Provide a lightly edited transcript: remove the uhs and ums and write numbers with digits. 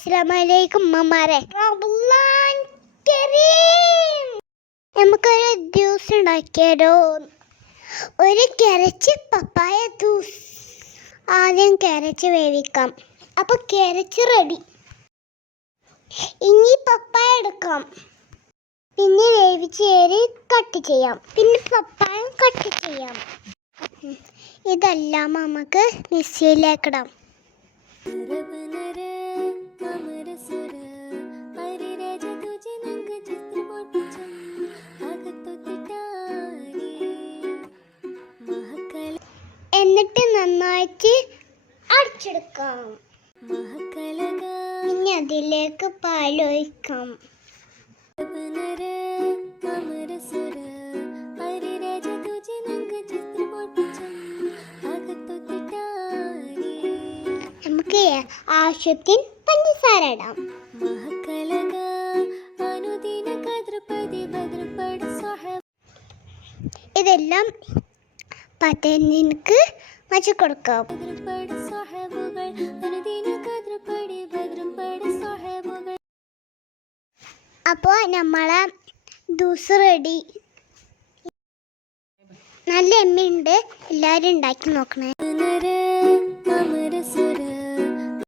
അസ്സലാമലൈക്കും ഉമ്മമാരെ. നമുക്കൊരു ജ്യൂസ് ഉണ്ടാക്കിയാലോ? ഒരു ക്യാരറ്റ് പപ്പായ ജ്യൂസ്. ആദ്യം ക്യാരറ്റ് വേവിക്കാം. അപ്പോൾ ക്യാരറ്റ് റെഡി. ഇനി പപ്പായ എടുക്കാം. പിന്നെ വേവിച്ച് കട്ട് ചെയ്യാം. പിന്നെ പപ്പായ കട്ട് ചെയ്യാം. ഇതെല്ലാം നമുക്ക് മിക്സിയിലേക്കിടാം. എന്നിട്ട് നന്നായിട്ട് അടിച്ചെടുക്കാം. പിന്നെ അതിലേക്ക് പാലൊഴിക്കാം. നമുക്ക് ആവശ്യത്തിന് പഞ്ചസാര ഇടാം. ഇതെല്ലാം പതിനഞ്ച് വച്ച് കൊടുക്കാം. അപ്പോൾ നമ്മളെ ജ്യൂസ് റെഡി. നല്ല എമ്മയുണ്ട്. എല്ലാവരും ഉണ്ടാക്കി നോക്കണേ.